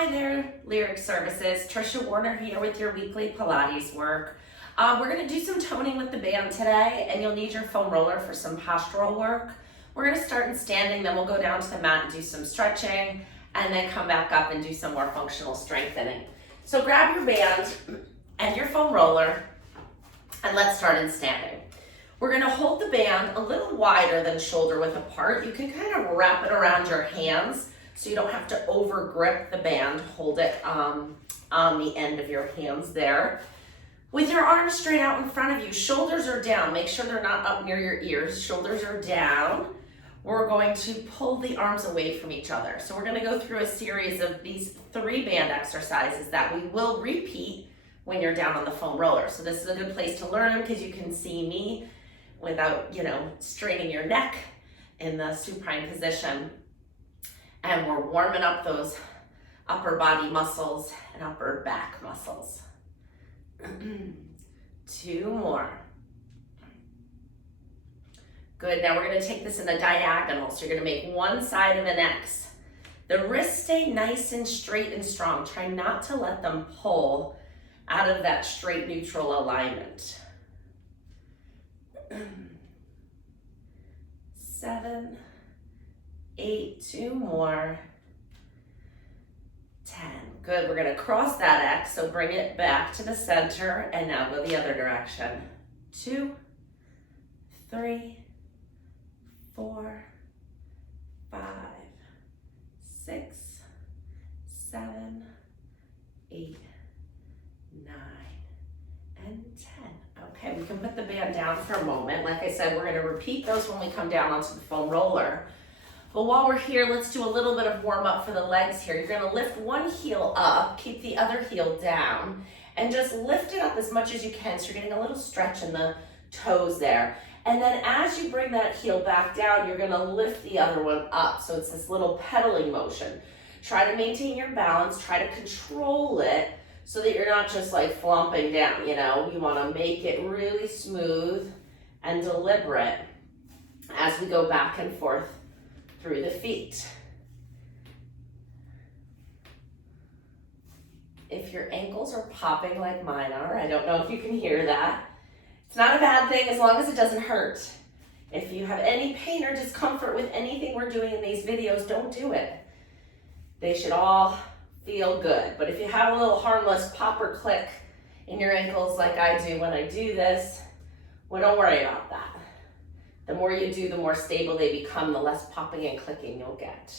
Hi there, Lyric Services. Trisha Warner here with your weekly Pilates work. We're going to do some toning with the band today, and you'll need your foam roller for some postural work. We're going to start in standing, then we'll go down to the mat and do some stretching, and then come back up and do some more functional strengthening. So grab your band and your foam roller, and let's start in standing. We're going to hold the band a little wider than shoulder width apart. You can kind of wrap it around your hands so you don't have to over grip the band. Hold it on the end of your hands there. With your arms straight out in front of you, shoulders are down. Make sure they're not up near your ears. Shoulders are down. We're going to pull the arms away from each other. So we're going to go through a series of these 3 band exercises that we will repeat when you're down on the foam roller. So this is a good place to learn them because you can see me without, straining your neck in the supine position. And we're warming up those upper body muscles and upper back muscles. 2 more. Good, now we're gonna take this in a diagonal. So you're gonna make one side of an X. The wrists stay nice and straight and strong. Try not to let them pull out of that straight neutral alignment. 7, 8, 2 more, 10. Good, we're gonna cross that X, so bring it back to the center and now go the other direction. 2, 3, 4, 5, 6, 7, 8, 9, and 10. Okay, we can put the band down for a moment. Like I said, we're gonna repeat those when we come down onto the foam roller. But while we're here, let's do a little bit of warm up for the legs here. You're gonna lift one heel up, keep the other heel down, and just lift it up as much as you can. So you're getting a little stretch in the toes there. And then as you bring that heel back down, you're gonna lift the other one up. So it's this little pedaling motion. Try to maintain your balance, try to control it so that you're not just like flomping down, You wanna make it really smooth and deliberate as we go back and forth through the feet. If your ankles are popping like mine are, I don't know if you can hear that. It's not a bad thing as long as it doesn't hurt. If you have any pain or discomfort with anything we're doing in these videos, don't do it. They should all feel good. But if you have a little harmless pop or click in your ankles like I do when I do this, well, don't worry about that. The more you do, the more stable they become, the less popping and clicking you'll get.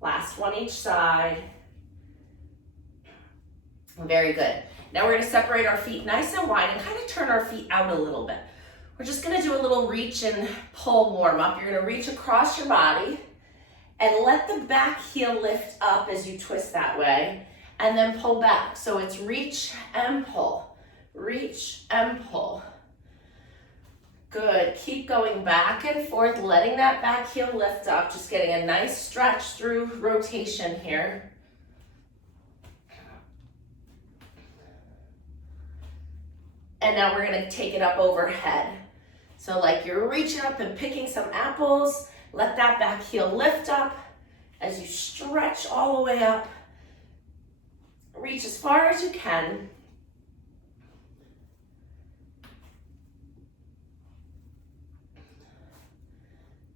Last one each side. Very good. Now we're gonna separate our feet nice and wide and kind of turn our feet out a little bit. We're just gonna do a little reach and pull warm up. You're gonna reach across your body and let the back heel lift up as you twist that way and then pull back. So it's reach and pull, reach and pull. Good, keep going back and forth, letting that back heel lift up, just getting a nice stretch through rotation here. And now we're gonna take it up overhead. So like you're reaching up and picking some apples, let that back heel lift up as you stretch all the way up. Reach as far as you can.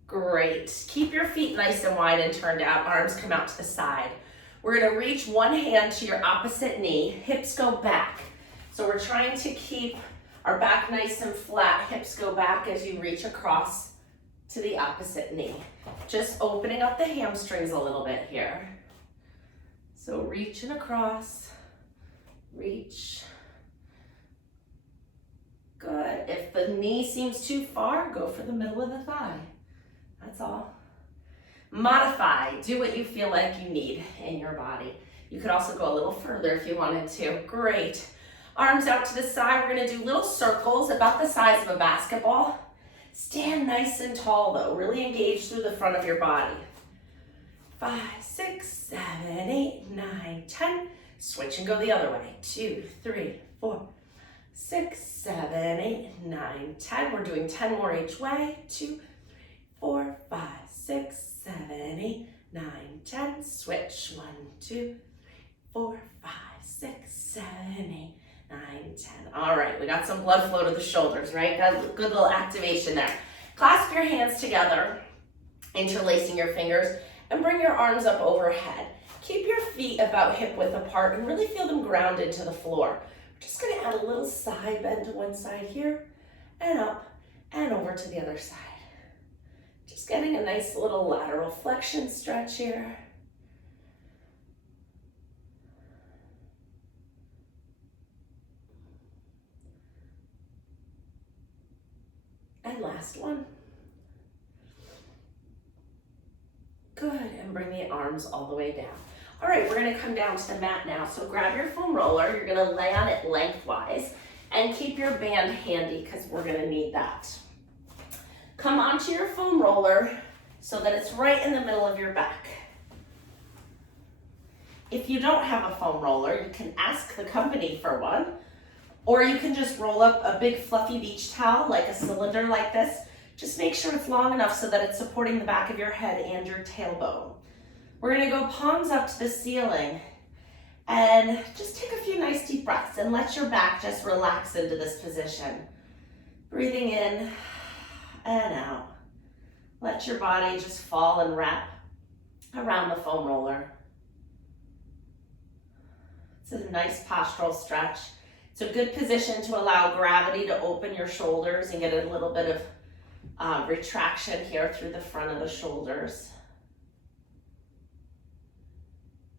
Great. Keep your feet nice and wide and turned out. Arms come out to the side. We're going to reach one hand to your opposite knee. Hips go back. So we're trying to keep our back nice and flat. Hips go back as you reach across to the opposite knee. Just opening up the hamstrings a little bit here. So reaching across. Reach. Good. If the knee seems too far, go for the middle of the thigh. That's all. Modify, do what you feel like you need in your body. You could also go a little further if you wanted to. Great. Arms out to the side. We're gonna do little circles about the size of a basketball. Stand nice and tall though. Really engage through the front of your body. 5, 6, 7, 8, 9, 10. Switch and go the other way. 2, 3, 4, 6, 7, 8, 9, 10. We're doing 10 more each way. 2, 4, 5, 6, 7, 8, 9, 10. Switch. 1, 2, 4, 5, 6, 7, 8, 9, 10. All right, we got some blood flow to the shoulders, right? Got a good little activation there. Clasp your hands together, interlacing your fingers, and bring your arms up overhead. Keep your feet about hip width apart and really feel them grounded to the floor. We're just gonna add a little side bend to one side here, and up, and over to the other side. Just getting a nice little lateral flexion stretch here. And last one. Good, and bring the arms all the way down. All right, we're gonna come down to the mat now. So grab your foam roller, you're gonna lay on it lengthwise, and keep your band handy because we're gonna need that. Come onto your foam roller so that it's right in the middle of your back. If you don't have a foam roller, you can ask the company for one, or you can just roll up a big fluffy beach towel, like a cylinder like this. Just make sure it's long enough so that it's supporting the back of your head and your tailbone. We're gonna go palms up to the ceiling and just take a few nice deep breaths and let your back just relax into this position. Breathing in and out. Let your body just fall and wrap around the foam roller. It's a nice postural stretch. It's a good position to allow gravity to open your shoulders and get a little bit of retraction here through the front of the shoulders.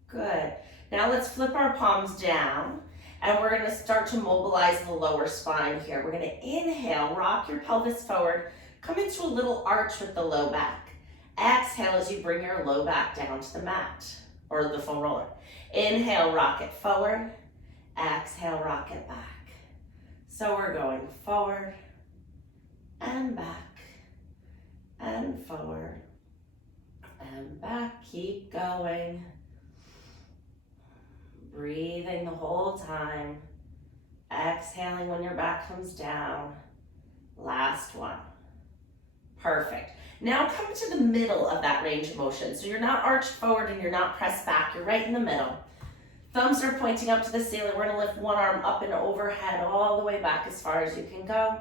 Good. Now let's flip our palms down and we're gonna start to mobilize the lower spine here. We're gonna inhale, rock your pelvis forward, come into a little arch with the low back. Exhale as you bring your low back down to the mat or the foam roller. Inhale, rock it forward. Exhale, rock it back. So we're going forward and back and forward and back. Keep going. Breathing the whole time. Exhaling when your back comes down. Last one. Perfect. Now come to the middle of that range of motion. So you're not arched forward and you're not pressed back. You're right in the middle. Thumbs are pointing up to the ceiling. We're gonna lift one arm up and overhead all the way back as far as you can go.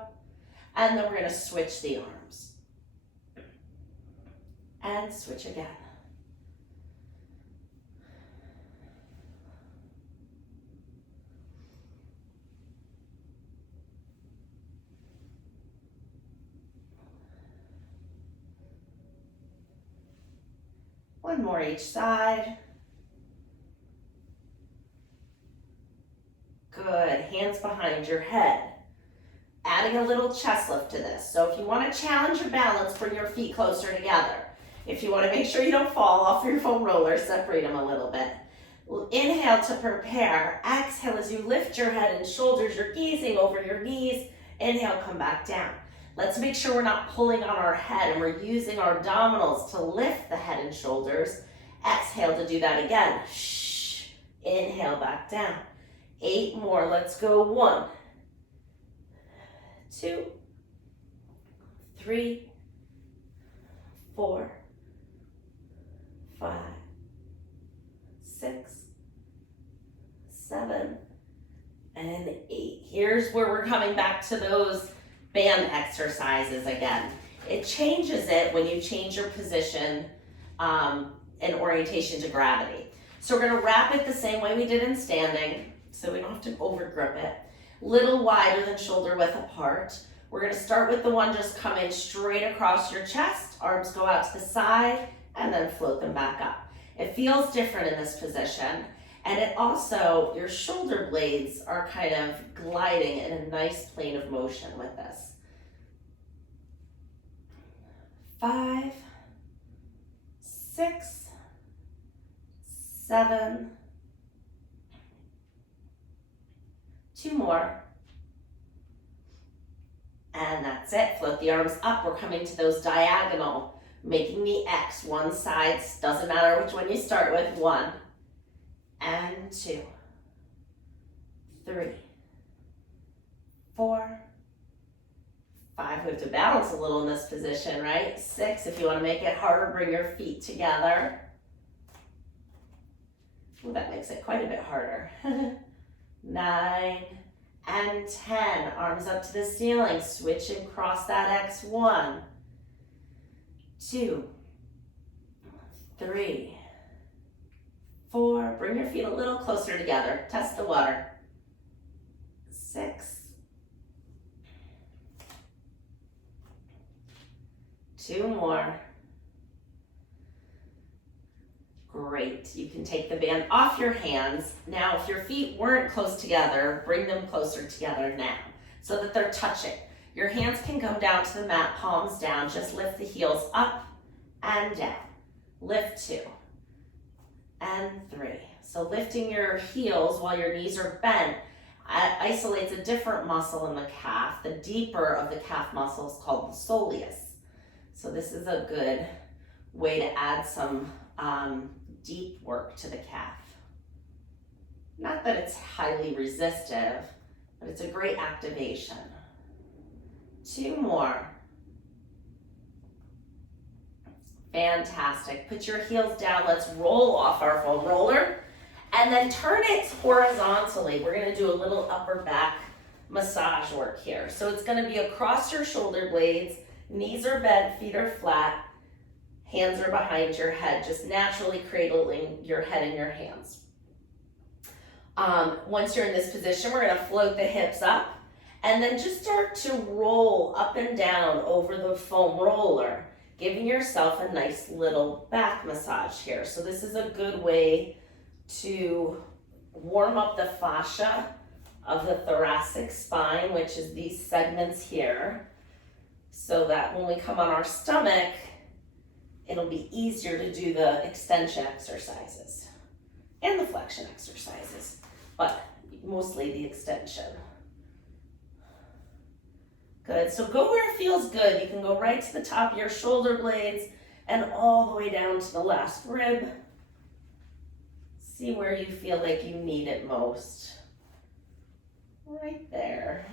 And then we're gonna switch the arms. And switch again. One more each side. Good, hands behind your head. Adding a little chest lift to this. So if you want to challenge your balance, bring your feet closer together. If you want to make sure you don't fall off your foam roller, separate them a little bit. Inhale to prepare. Exhale as you lift your head and shoulders. You're gazing over your knees. Inhale, come back down. Let's make sure we're not pulling on our head and we're using our abdominals to lift the head and shoulders. Exhale to do that again. Shh. Inhale, back down. 8 more. Let's go. 1, 2, 3, 4, 5, 6, 7, and 8. Here's where we're coming back to those band exercises again. It changes it when you change your position and orientation to gravity. So we're gonna wrap it the same way we did in standing, so we don't have to over grip it. Little wider than shoulder width apart. We're gonna start with the one just coming straight across your chest, arms go out to the side, and then float them back up. It feels different in this position, and it also, your shoulder blades are kind of gliding in a nice plane of motion with this. 5, 6, 7, 2 more. And that's it. Float the arms up. We're coming to those diagonal, making the X. One side, doesn't matter which one you start with. 1 and 2, 3, 4, 5. We have to balance a little in this position, right? 6. If you want to make it harder, bring your feet together. that makes it quite a bit harder. 9 and 10. Arms up to the ceiling. Switch and cross that X. 1, 2, 3, 4. Bring your feet a little closer together. Test the water. 6. 2 more. Great. You can take the band off your hands. Now, if your feet weren't close together, bring them closer together now so that they're touching. Your hands can come down to the mat, palms down. Just lift the heels up and down. Lift 2 and 3. So lifting your heels while your knees are bent isolates a different muscle in the calf. The deeper of the calf muscle is called the soleus. So this is a good way to add some deep work to the calf. Not that it's highly resistive, but it's a great activation. 2 more. Fantastic. Put your heels down. Let's roll off our foam roller and then turn it horizontally. We're going to do a little upper back massage work here. So it's going to be across your shoulder blades. Knees are bent, feet are flat. Hands are behind your head, just naturally cradling your head in your hands. Once you're in this position, we're going to float the hips up and then just start to roll up and down over the foam roller, giving yourself a nice little back massage here. So this is a good way to warm up the fascia of the thoracic spine, which is these segments here, so that when we come on our stomach, it'll be easier to do the extension exercises and the flexion exercises, but mostly the extension. Good, so go where it feels good. You can go right to the top of your shoulder blades and all the way down to the last rib. See where you feel like you need it most. Right there.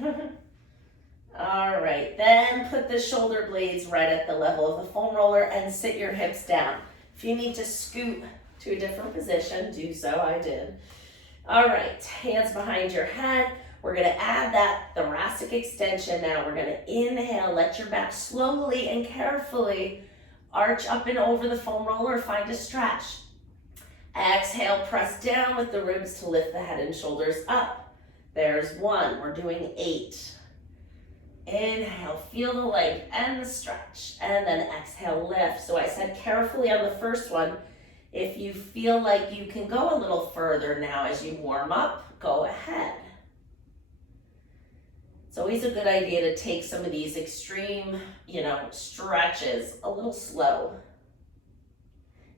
All right, then put the shoulder blades right at the level of the foam roller and sit your hips down. If you need to scoot to a different position, do so. I did. All right, hands behind your head. We're going to add that thoracic extension now. We're going to inhale, let your back slowly and carefully arch up and over the foam roller, find a stretch. Exhale, press down with the ribs to lift the head and shoulders up. There's 1. We're doing 8. Inhale, feel the leg and the stretch, and then exhale, lift. So I said carefully on the first one, if you feel like you can go a little further now as you warm up, go ahead. It's always a good idea to take some of these extreme, stretches a little slow.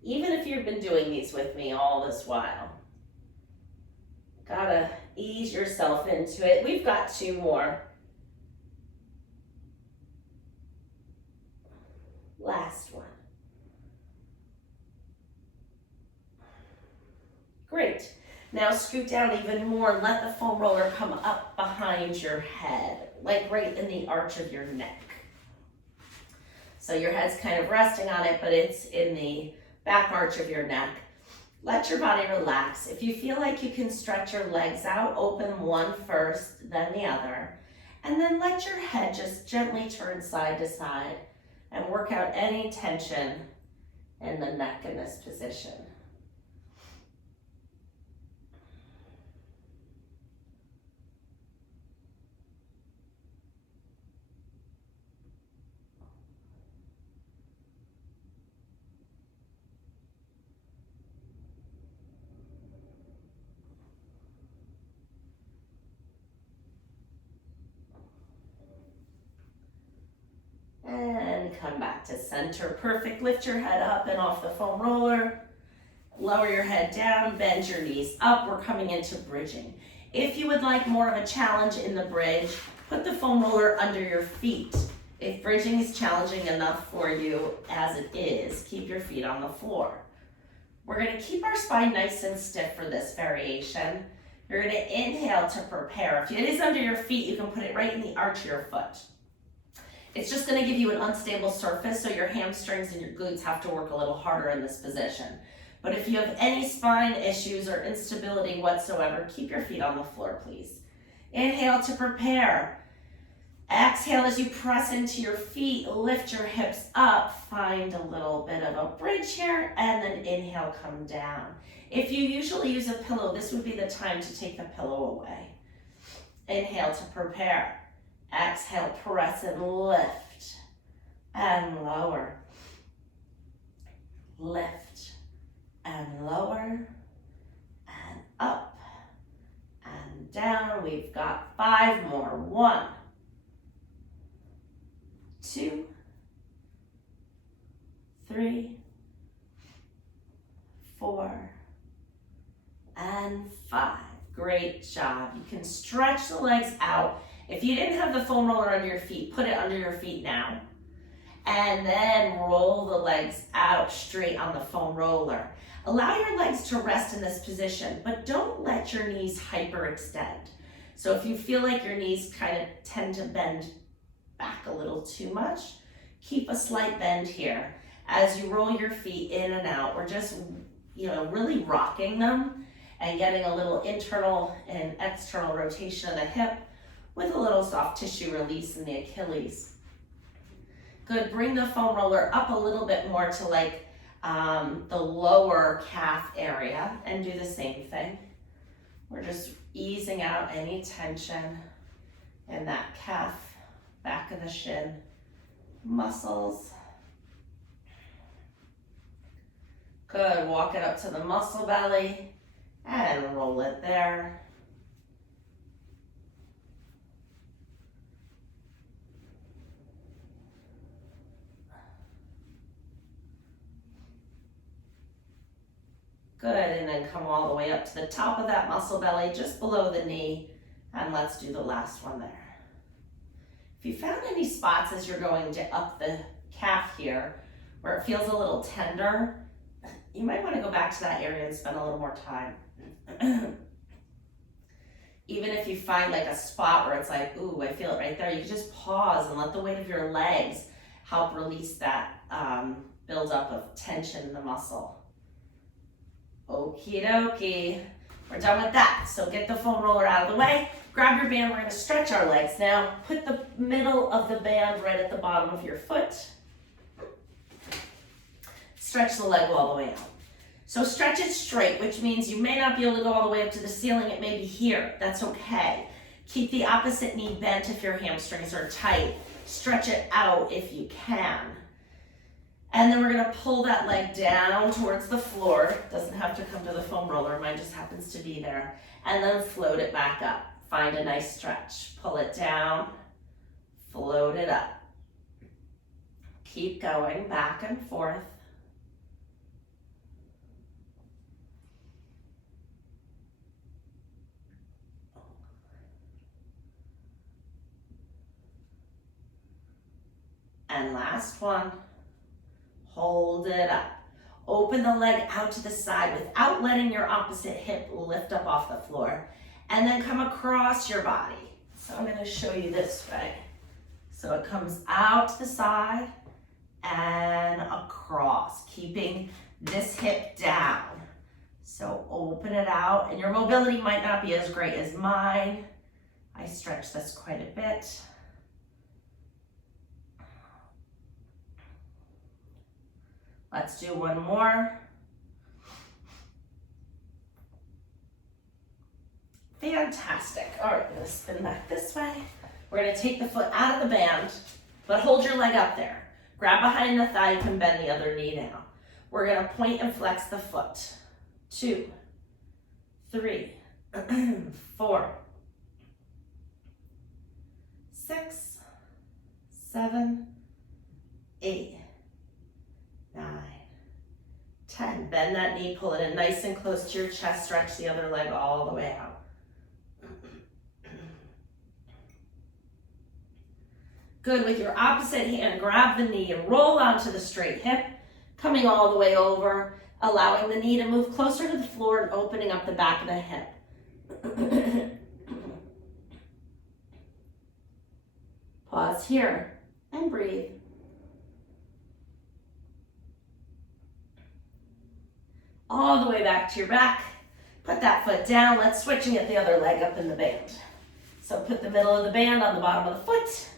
Even if you've been doing these with me all this while. Gotta ease yourself into it. We've got 2 more. Last one. Great. Now scoot down even more and let the foam roller come up behind your head, like right in the arch of your neck. So your head's kind of resting on it, but it's in the back arch of your neck. Let your body relax. If you feel like you can stretch your legs out, open one first, then the other, and then let your head just gently turn side to side and work out any tension in the neck in this position. And come back to center. Perfect. Lift your head up and off the foam roller. Lower your head down, bend your knees up. We're coming into bridging. If you would like more of a challenge in the bridge, put the foam roller under your feet. If bridging is challenging enough for you as it is, keep your feet on the floor. We're going to keep our spine nice and stiff for this variation. You're going to inhale to prepare. If it is under your feet, you can put it right in the arch of your foot. It's just going to give you an unstable surface, so your hamstrings and your glutes have to work a little harder in this position. But if you have any spine issues or instability whatsoever, keep your feet on the floor, please. Inhale to prepare. Exhale as you press into your feet, lift your hips up, find a little bit of a bridge here, and then inhale, come down. If you usually use a pillow, this would be the time to take the pillow away. Inhale to prepare. Exhale, press and lift, and lower. Lift, and lower, and up, and down. We've got 5 more. 1, 2, 3, 4, and 5. Great job. You can stretch the legs out. If you didn't have the foam roller under your feet, put it under your feet now. And then roll the legs out straight on the foam roller. Allow your legs to rest in this position, but don't let your knees hyperextend. So if you feel like your knees kind of tend to bend back a little too much, keep a slight bend here. As you roll your feet in and out, we're just, really rocking them and getting a little internal and external rotation of the hip with a little soft tissue release in the Achilles. Good, bring the foam roller up a little bit more to the lower calf area and do the same thing. We're just easing out any tension in that calf, back of the shin, muscles. Good, walk it up to the muscle belly and roll it there. Good, and then come all the way up to the top of that muscle belly, just below the knee, and let's do the last one there. If you found any spots as you're going up the calf here, where it feels a little tender, you might want to go back to that area and spend a little more time. Even if you find a spot where it's ooh, I feel it right there, you can just pause and let the weight of your legs help release that buildup of tension in the muscle. Okie dokie, we're done with that. So get the foam roller out of the way, grab your band, we're gonna stretch our legs now. Put the middle of the band right at the bottom of your foot. Stretch the leg all the way out. So stretch it straight, which means you may not be able to go all the way up to the ceiling, it may be here, that's okay. Keep the opposite knee bent if your hamstrings are tight. Stretch it out if you can. And then we're gonna pull that leg down towards the floor. Doesn't have to come to the foam roller, mine just happens to be there. And then float it back up. Find a nice stretch. Pull it down, float it up. Keep going back and forth. And last one. Hold it up. Open the leg out to the side without letting your opposite hip lift up off the floor. And then come across your body. So I'm going to show you this way. So it comes out to the side and across, keeping this hip down. So open it out, and your mobility might not be as great as mine. I stretch this quite a bit. Let's do one more. Fantastic. All right, I'm gonna spin back this way. We're gonna take the foot out of the band, but hold your leg up there. Grab behind the thigh, you can bend the other knee now. We're gonna point and flex the foot. 2, 3, 4, 6, 7, 8, 9, 10. Bend that knee, pull it in nice and close to your chest, stretch the other leg all the way out. Good, with your opposite hand, grab the knee and roll onto the straight hip, coming all the way over, allowing the knee to move closer to the floor and opening up the back of the hip. Pause here and breathe. all the way back to your back. Put that foot down. Let's switch and get the other leg up in the band. So put the middle of the band on the bottom of the foot.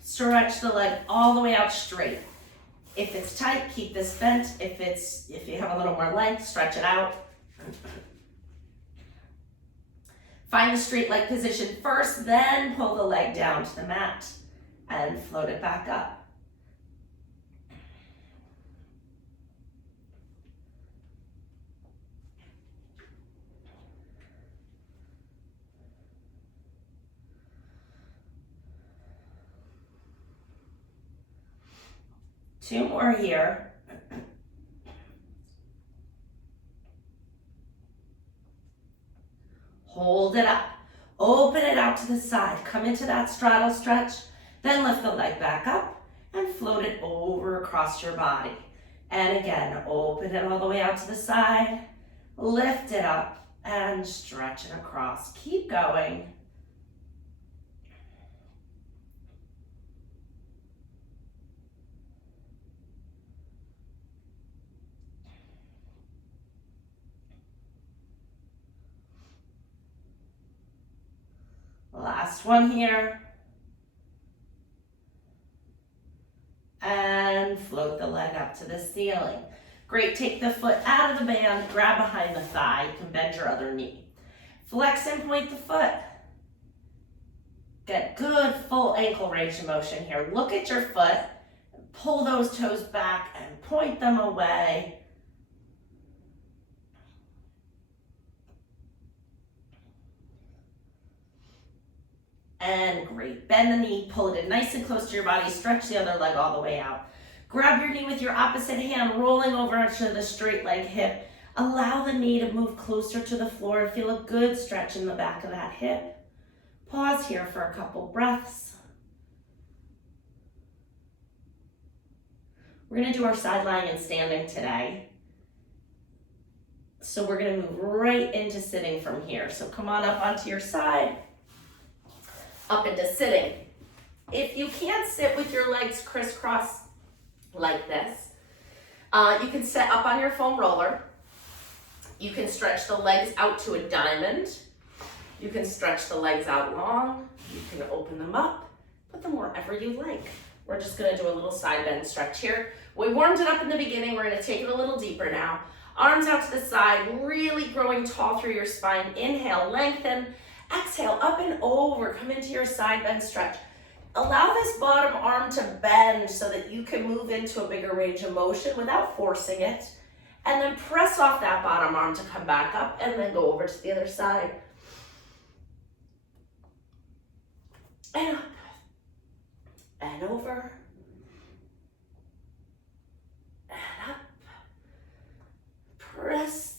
Stretch the leg all the way out straight. If it's tight, keep this bent. If you have a little more length, stretch it out. Find the straight leg position first, then pull the leg down to the mat and float it back up. Two more here. Hold it up. Open it out to the side. Come into that straddle stretch. Then lift the leg back up and float it over across your body. And again, open it all the way out to the side. Lift it up and stretch it across. Keep going. Last one here. And float the leg up to the ceiling. Great, take the foot out of the band, grab behind the thigh. You can bend your other knee. Flex and point the foot. Get good full ankle range of motion here. Look at your foot. Pull those toes back and point them away. And great, bend the knee, pull it in nice and close to your body, stretch the other leg all the way out. Grab your knee with your opposite hand, rolling over to the straight leg hip. Allow the knee to move closer to the floor. Feel a good stretch in the back of that hip. Pause here for a couple breaths. We're gonna do our sideline and standing today. So we're gonna move right into sitting from here. So come on up onto your side. Up into sitting. If you can't sit with your legs crisscross like this, you can sit up on your foam roller. You can stretch the legs out to a diamond. You can stretch the legs out long. You can open them up, put them wherever you like. We're just gonna do a little side bend stretch here. We warmed it up in the beginning. We're gonna take it a little deeper now. Arms out to the side, really growing tall through your spine. Inhale, lengthen. Exhale, up and over, come into your side bend stretch. Allow this bottom arm to bend so that you can move into a bigger range of motion without forcing it. And then press off that bottom arm to come back up and then go over to the other side. And up, and over, and up. Press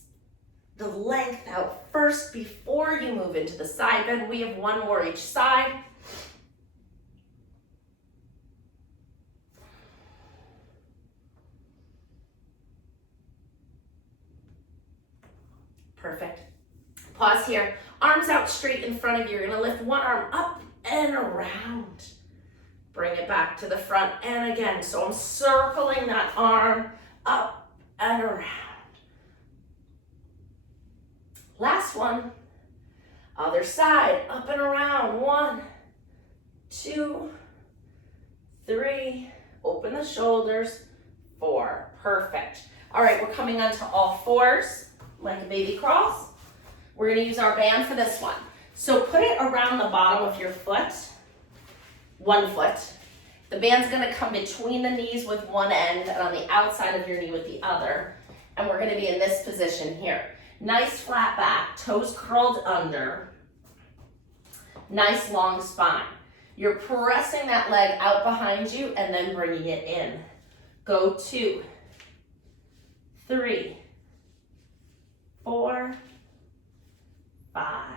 the length out first before you move into the side bend. We have one more each side. Perfect. Pause here. Arms out straight in front of you. You're gonna lift one arm up and around. Bring it back to the front and again. So I'm circling that arm up and around. Last one, other side, up and around. 1, 2, 3, open the shoulders, 4, perfect. All right, we're coming onto all fours, like a baby cross. We're gonna use our band for this one. So put it around the bottom of your foot, one foot. The band's gonna come between the knees with one end and on the outside of your knee with the other. And we're gonna be in this position here. Nice flat back, toes curled under. Nice long spine. You're pressing that leg out behind you and then bringing it in. Go 2, 3, 4, 5,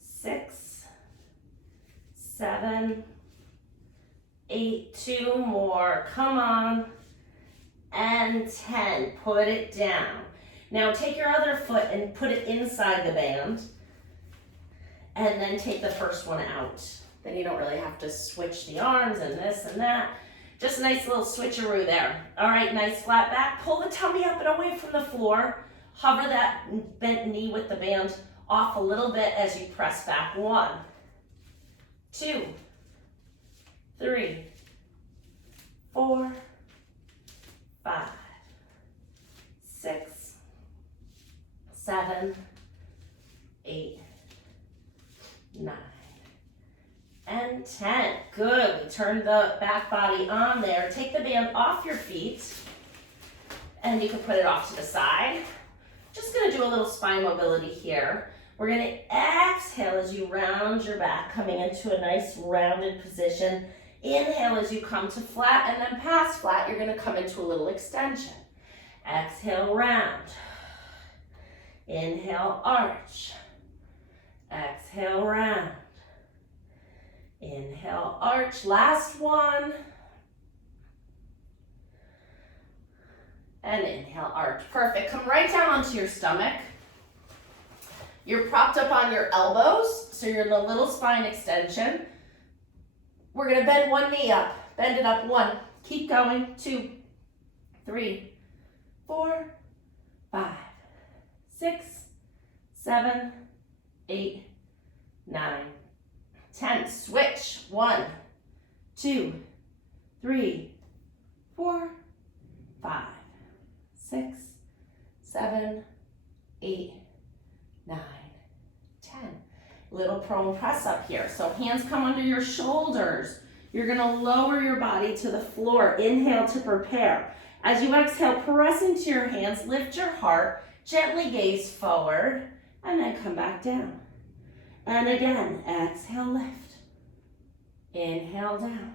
6, 7, 8, 2 more, come on, and 10, put it down. Now take your other foot and put it inside the band, and then take the first one out. Then you don't really have to switch the arms and this and that. Just a nice little switcheroo there. All right, nice flat back. Pull the tummy up and away from the floor. Hover that bent knee with the band off a little bit as you press back. 1, 2, 3, 4, 5, 6, 7, 8, 9, and 10. Good. We turn the back body on there. Take the band off your feet, and you can put it off to the side. Just going to do a little spine mobility here. We're going to exhale as you round your back, coming into a nice rounded position. Inhale as you come to flat, and then past flat, you're going to come into a little extension. Exhale, round. Inhale, arch. Exhale, round. Inhale, arch. Last one. And inhale, arch. Perfect. Come right down onto your stomach. You're propped up on your elbows, so you're in a little spine extension. We're going to bend one knee up. Bend it up. 1. Keep going. 2, 3, 4, 5, 6, 7, 8, 9, 10. Switch. 1, 2, 3, 4, 5, 6, 7, 8, 9, 10. Little prone press up here. So hands come under your shoulders. You're going to lower your body to the floor. Inhale to prepare. As you exhale, press into your hands, lift your heart, gently gaze forward, and then come back down. And again, exhale, lift. Inhale, down.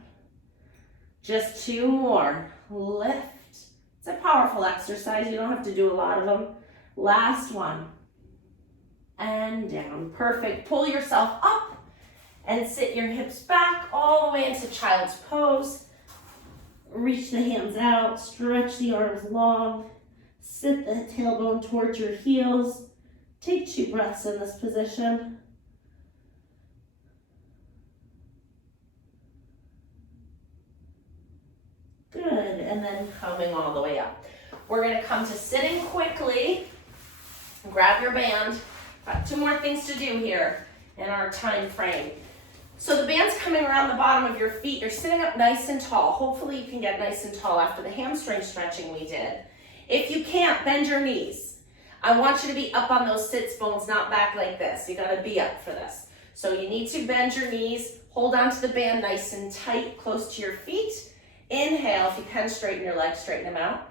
Just 2 more. Lift. It's a powerful exercise. You don't have to do a lot of them. Last one. And down. Perfect. Pull yourself up and sit your hips back all the way into child's pose. Reach the hands out. Stretch the arms long. Sit the tailbone towards your heels. Take 2 breaths in this position. Good, and then coming all the way up. We're going to come to sitting quickly. Grab your band. Got 2 more things to do here in our time frame. So the band's coming around the bottom of your feet. You're sitting up nice and tall. Hopefully you can get nice and tall after the hamstring stretching we did. If you can't, bend your knees. I want you to be up on those sits bones, not back like this. You got to be up for this. So you need to bend your knees. Hold on to the band nice and tight, close to your feet. Inhale, if you can straighten your legs, straighten them out.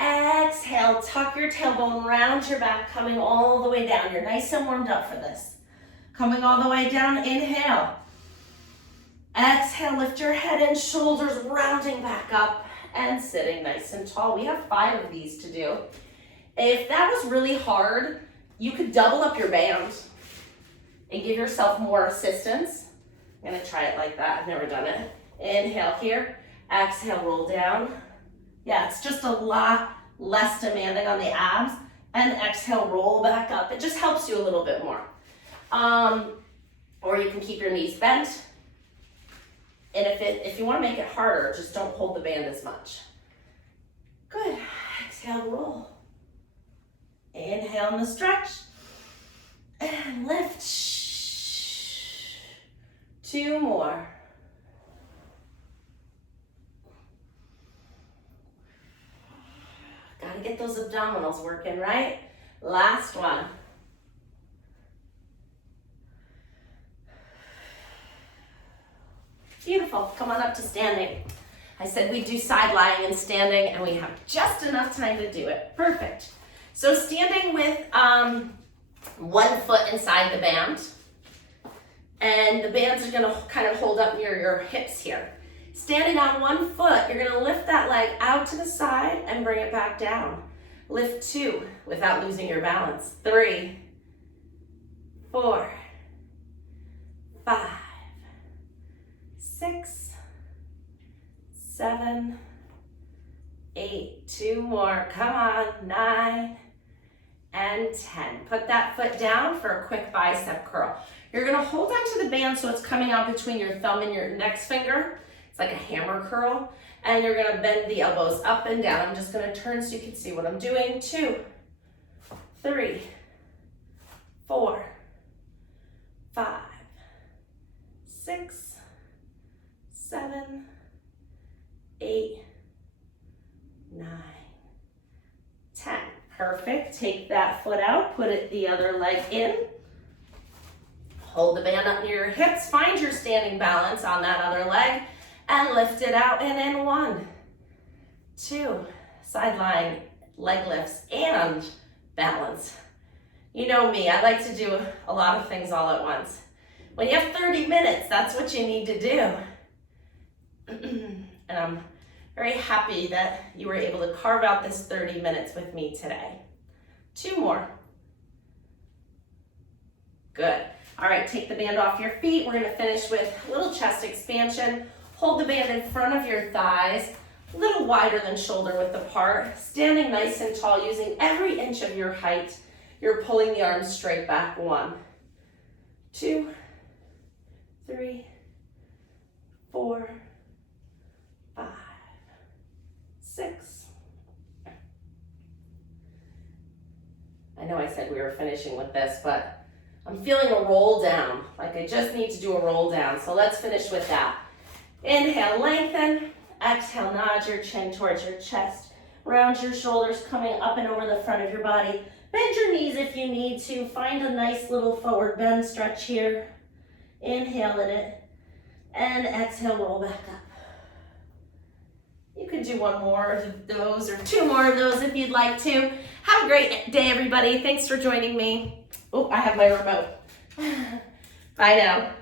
Exhale, tuck your tailbone, round your back, coming all the way down. You're nice and warmed up for this. Coming all the way down, inhale. Exhale, lift your head and shoulders, rounding back up and sitting nice and tall. We have 5 of these to do. If that was really hard, you could double up your band and give yourself more assistance. I'm gonna try it like that, I've never done it. Inhale here. Exhale, roll down. Yeah, it's just a lot less demanding on the abs. And exhale, roll back up. It just helps you a little bit more. Or you can keep your knees bent. And if you want to make it harder, just don't hold the band as much. Good. Exhale, roll. Inhale in the stretch. And lift. 2 more. Gotta get those abdominals working, right? Last one. Beautiful. Come on up to standing. I said we'd do side lying and standing, and we have just enough time to do it. Perfect. So standing with 1 foot inside the band, and the bands are going to kind of hold up near your hips here. Standing on 1 foot, you're going to lift that leg out to the side and bring it back down. Lift 2 without losing your balance. 3, 4, 5, 6, 7, 8. 2 more. Come on. 9 and 10. Put that foot down for a quick bicep curl. You're going to hold onto the band so it's coming out between your thumb and your next finger. It's like a hammer curl. And you're gonna bend the elbows up and down. I'm just gonna turn so you can see what I'm doing. 2, 3, 4, 5, 6, 7, 8, 9, 10. Perfect. Take that foot out, put it the other leg in. Hold the band up near your hips. Find your standing balance on that other leg and lift it out and in. 1, 2, sideline leg lifts and balance. You know me, I like to do a lot of things all at once. When you have 30 minutes, that's what you need to do. And I'm very happy that you were able to carve out this 30 minutes with me today. 2 more. Good. All right, take the band off your feet. We're gonna finish with a little chest expansion. Hold the band in front of your thighs, a little wider than shoulder width apart. Standing nice and tall, using every inch of your height. You're pulling the arms straight back. 1, 2, 3, 4, 5, 6. I know I said we were finishing with this, but I'm feeling a roll down, like I just need to do a roll down. So let's finish with that. Inhale, lengthen. Exhale, nod your chin towards your chest. Round your shoulders, coming up and over the front of your body. Bend your knees if you need to. Find a nice little forward bend stretch here. Inhale in it. And exhale, roll back up. You could do 1 more of those or 2 more of those if you'd like to. Have a great day, everybody. Thanks for joining me. Oh, I have my remote. Bye now.